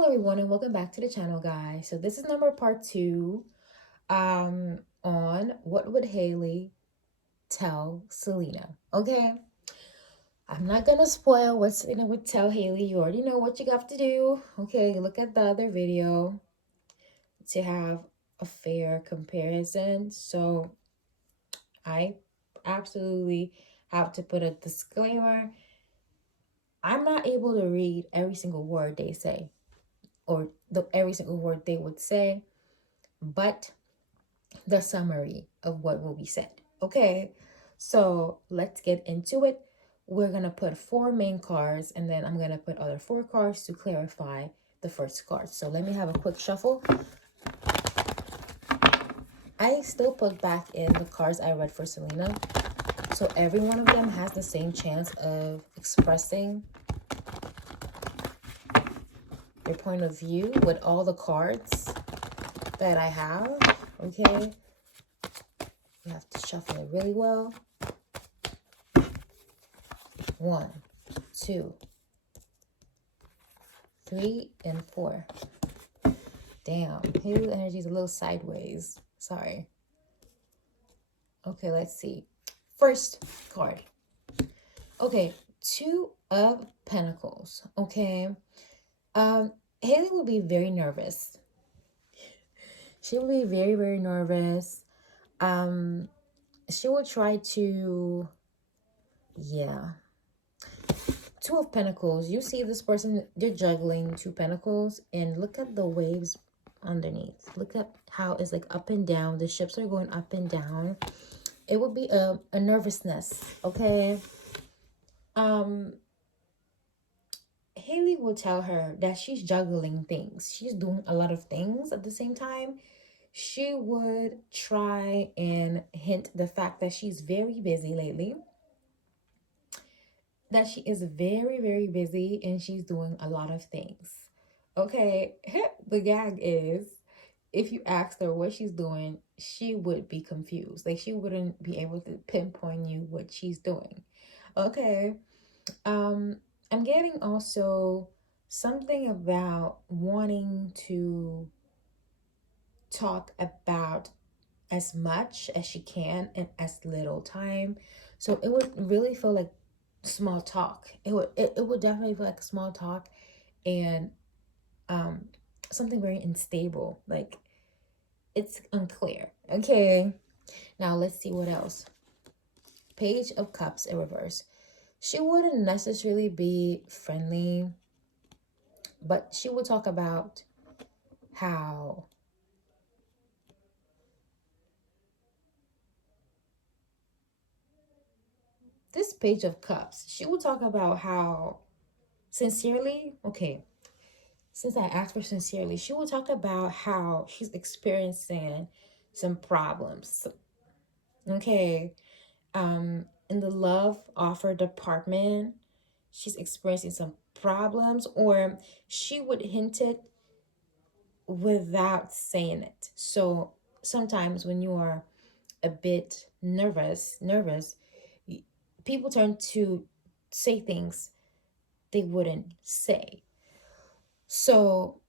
Hello everyone and welcome back to the channel, guys. So this is part 2 on what would Hailey tell Selena. Okay, I'm not gonna spoil what Selena would tell Hailey. You already know what you got to do. Okay, look at the other video to have a fair comparison. So I absolutely have to put a disclaimer. I'm not able to read every single word they say or every single word they would say, but the summary of what will be said. Okay, so let's get into it. We're gonna put 4 main cards and then I'm gonna put other 4 cards to clarify the first card. So let me have a quick shuffle. I still put back in the cards I read for Selena, so every one of them has the same chance of expressing their point of view with all the cards that I have. Okay, you have to shuffle it really well. 1, 2, 3, and 4. Damn, his energy is a little sideways. Sorry. Okay, let's see. First card. Okay, 2 of Pentacles. Okay. Hailey will be very nervous. She will be very, very nervous. She will try to, yeah. 2 of Pentacles. You see this person, they're juggling 2 Pentacles, and look at the waves underneath. Look at how it's like up and down. The ships are going up and down. It would be a nervousness. Okay. Hailey will tell her that she's juggling things. She's doing a lot of things at the same time. She would try and hint the fact that she's very busy lately. That she is very, very busy and she's doing a lot of things. Okay. The gag is, if you asked her what she's doing, she would be confused. Like, she wouldn't be able to pinpoint you what she's doing. Okay. I'm getting also something about wanting to talk about as much as she can in as little time. So it would really feel like small talk. It would definitely feel like small talk and something very unstable. Like, it's unclear. Okay. Now let's see what else. Page of Cups in reverse. She wouldn't necessarily be friendly, but she would talk about how this Page of Cups, she would talk about how sincerely, okay, since I asked for sincerely, she will talk about how she's experiencing some problems. Okay. In the love offer department, she's experiencing some problems, or she would hint it without saying it. So sometimes when you are a bit nervous, people turn to say things they wouldn't say. So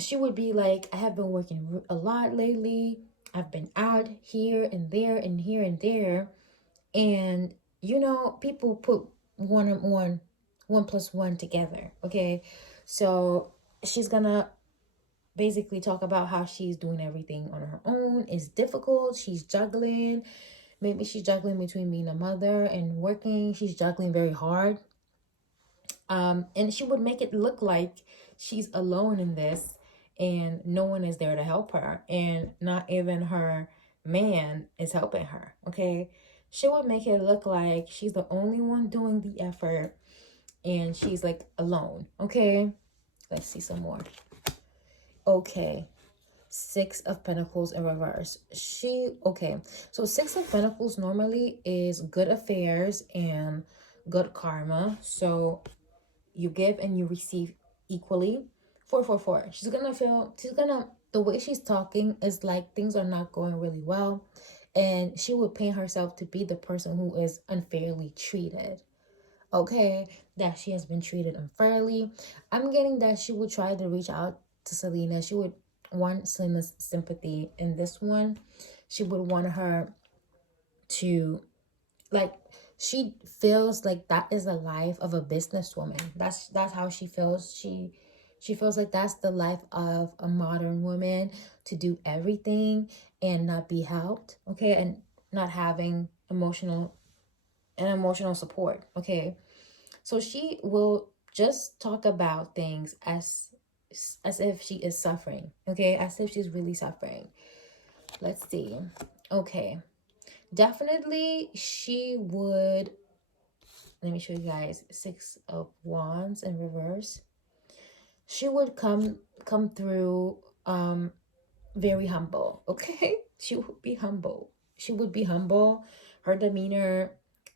she would be like, I have been working a lot lately. I've been out here and there and here and there. And, people put one plus one together. Okay. So she's gonna basically talk about how she's doing everything on her own. It's difficult. She's juggling. Maybe she's juggling between being a mother and working. She's juggling very hard. And she would make it look like she's alone in this and no one is there to help her, and not even her man is helping her. Okay. She would make it look like she's the only one doing the effort and she's like alone. Okay. Let's see some more. Okay. 6 of Pentacles in reverse. Okay. So 6 of Pentacles normally is good affairs and good karma. So you give and you receive equally. 444. The way she's talking is like things are not going really well. And she would paint herself to be the person who is unfairly treated. Okay, that she has been treated unfairly. I'm getting that she would try to reach out to Selena. She would want Selena's sympathy in this one. She would want her to, like, she feels like that is the life of a businesswoman. That's how she feels. She feels like that's the life of a modern woman, to do everything and not be helped, okay, and not having emotional support, okay. So she will just talk about things as if she is suffering, okay, as if she's really suffering. Let's see. Okay, definitely she would. Let me show you guys. Six of Wands in reverse. She would come through very humble, okay. She would be humble. She would be humble. Her demeanor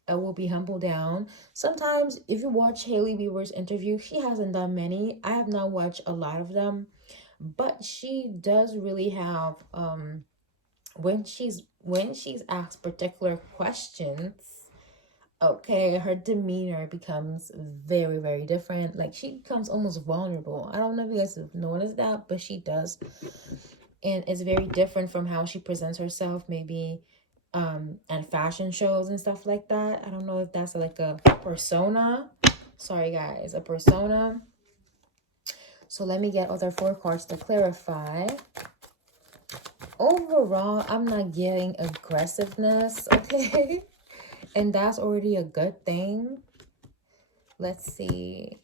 will be humble down. Sometimes if you watch Hailey Bieber's interview, she hasn't done many. I have not watched a lot of them, but she does really have when she's asked particular questions, okay, her demeanor becomes very, very different. Like, she becomes almost vulnerable. I don't know if you guys have noticed that, but she does. And it's very different from how she presents herself, maybe at fashion shows and stuff like that. I don't know if that's like a persona. Sorry guys, a persona. So let me get other four cards to clarify. Overall, I'm not getting aggressiveness, okay? And that's already a good thing. Let's see.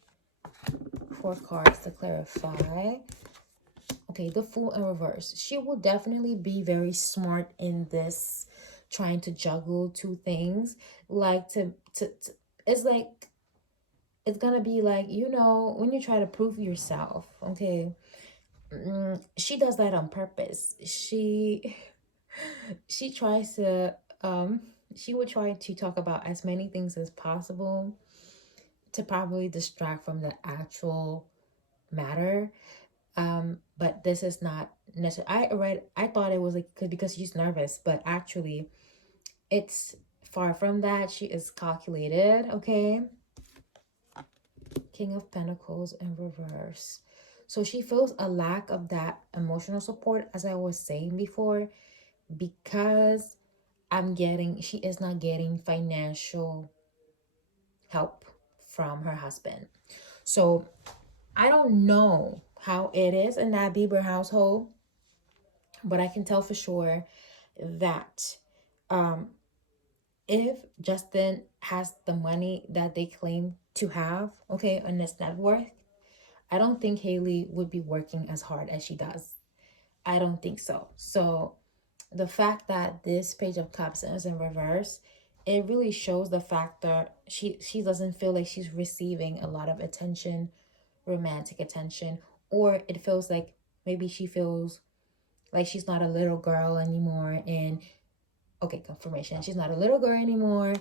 Four cards to clarify. Okay, the Fool in reverse. She will definitely be very smart in this, trying to juggle two things. Like to it's like, it's gonna be like, when you try to prove yourself, okay. She does that on purpose. She tries to she would try to talk about as many things as possible to probably distract from the actual matter. But this is not necessary. I thought it was like, because she's nervous, but actually it's far from that. She is calculated, okay. King of Pentacles in reverse. So she feels a lack of that emotional support, as I was saying before, because she is not getting financial help from her husband. So I don't know how it is in that Bieber household, but I can tell for sure that um, if Justin has the money that they claim to have, okay, on his net worth, I don't think Hailey would be working as hard as she does. I don't think so. So the fact that this Page of Cups is in reverse, it really shows the fact that she doesn't feel like she's receiving a lot of attention, romantic attention, or it feels like maybe she feels like she's not a little girl anymore. And okay, confirmation, she's not a little girl anymore,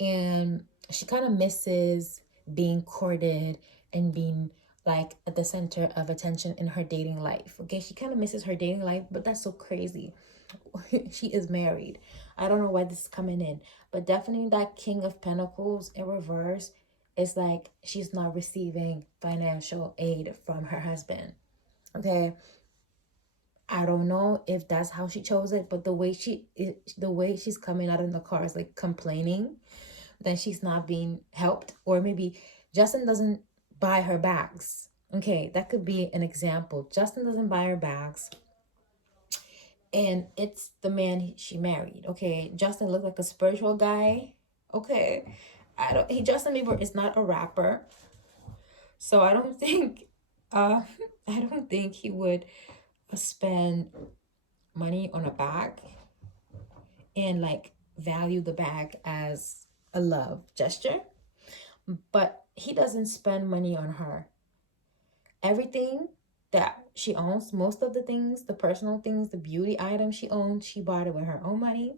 and she kind of misses being courted and being like at the center of attention in her dating life. Okay, she kind of misses her dating life, but that's so crazy. She is married. I don't know why this is coming in, but definitely that King of Pentacles in reverse is like she's not receiving financial aid from her husband. Okay, I don't know if that's how she chose it, but the way she's coming out in the car is like complaining that she's not being helped, or maybe Justin doesn't buy her bags. Okay, that could be an example. Justin doesn't buy her bags, and it's the man she married. Okay, Justin looked like a spiritual guy. Okay, I don't. Justin Bieber is not a rapper, so I don't think, uh, I don't think he would spend money on a bag and like value the bag as a love gesture. But he doesn't spend money on her. Everything that she owns, most of the things, the personal things, the beauty items she owns, she bought it with her own money.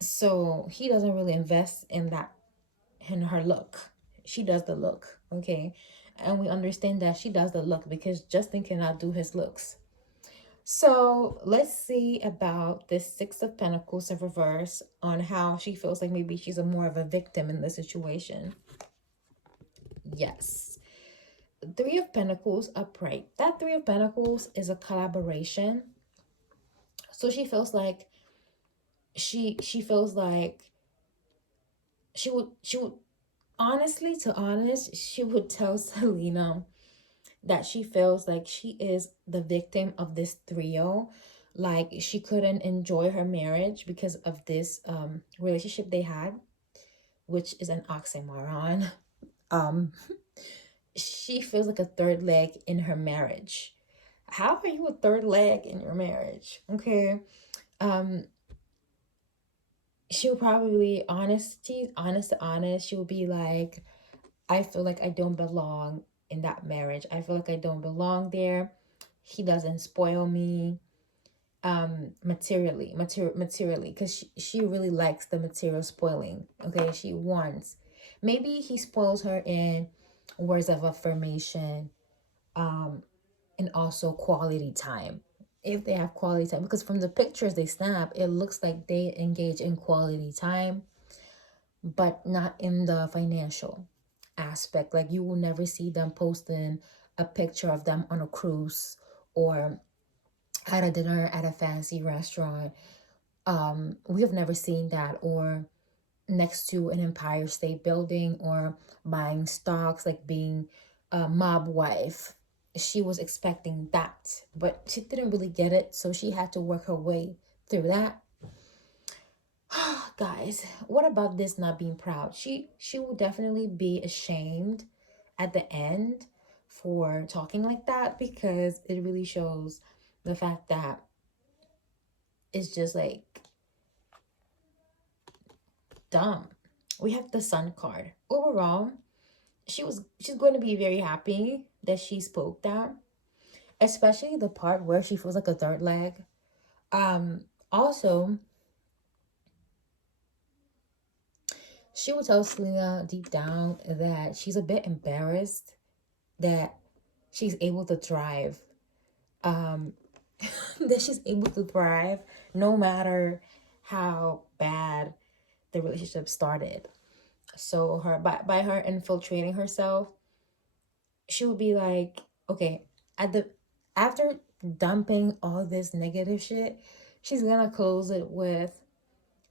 So he doesn't really invest in that, in her look. She does the look, okay? And we understand that she does the look because Justin cannot do his looks. So let's see about this Six of Pentacles in reverse, on how she feels like maybe she's a more of a victim in the situation. Yes. Three of Pentacles upright. That Three of Pentacles is a collaboration. So she feels like she feels like she would honestly, to honest, she would tell Selena that she feels like she is the victim of this trio. Like she couldn't enjoy her marriage because of this relationship they had, which is an oxymoron. um she feels like a third leg in her marriage. How are you a third leg in your marriage? Okay. um she'll probably, honest to honest, she'll be like, I feel like I don't belong in that marriage. I feel like I don't belong there. He doesn't spoil me materially, because she really likes the material spoiling. Okay, she wants, maybe he spoils her in words of affirmation, um and also quality time, if they have quality time, because from the pictures they snap, it looks like they engage in quality time, but not in the financial aspect. Like you will never see them posting a picture of them on a cruise, or at a dinner at a fancy restaurant. We have never seen that, or next to an Empire State Building, or buying stocks, like being a mob wife. She was expecting that, but she didn't really get it, so she had to work her way through that. Guys, what about this not being proud? She will definitely be ashamed at the end for talking like that, because it really shows the fact that it's just like dumb. We have the Sun card. Overall, she's going to be very happy that she spoke that, especially the part where she feels like a third leg. Also, she will tell Selena deep down that she's a bit embarrassed that she's able to thrive. Um, that she's able to thrive no matter how bad the relationship started. So her, by her infiltrating herself, she would be like, okay, at the after dumping all this negative shit, she's gonna close it with,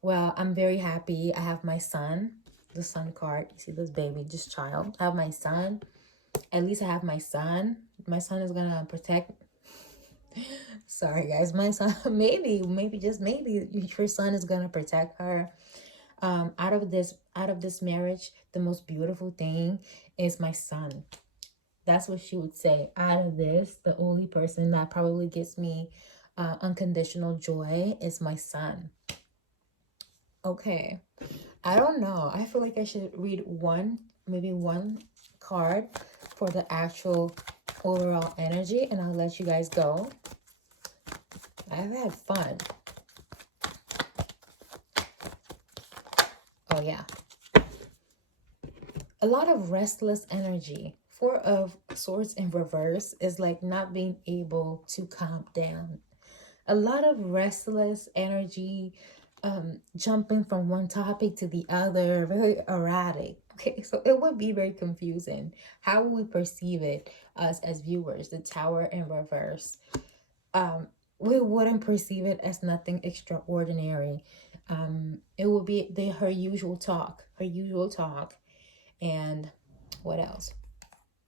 well, I'm very happy. I have my son, the son card. You see this baby, this child. I have my son. At least I have my son. My son is gonna protect. Sorry, guys. My son, maybe, just maybe, your son is gonna protect her. Out of this marriage, the most beautiful thing is my son. That's what she would say. Out of this, the only person that probably gives me unconditional joy is my son. Okay. I don't know. I feel like I should read maybe one card for the actual overall energy, and I'll let you guys go. I've had fun. Oh, yeah. A lot of restless energy. Four of Swords in reverse is like not being able to calm down. A lot of restless energy, jumping from one topic to the other, very erratic. Okay, so it would be very confusing. How would we perceive it, us as viewers? The Tower in reverse. We wouldn't perceive it as nothing extraordinary. It would be her usual talk, and what else?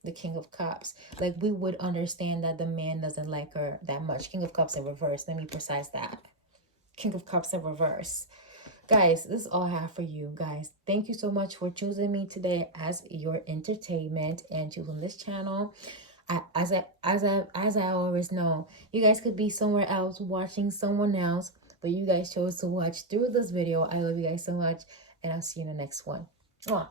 The King of Cups. Like, we would understand that the man doesn't like her that much. King of Cups in reverse. Let me precise that. King of Cups in reverse. Guys, this is all I have for you guys. Thank you so much for choosing me today as your entertainment and choosing this channel. As I always know, you guys could be somewhere else watching someone else, but you guys chose to watch through this video. I love you guys so much, and I'll see you in the next one. Mwah.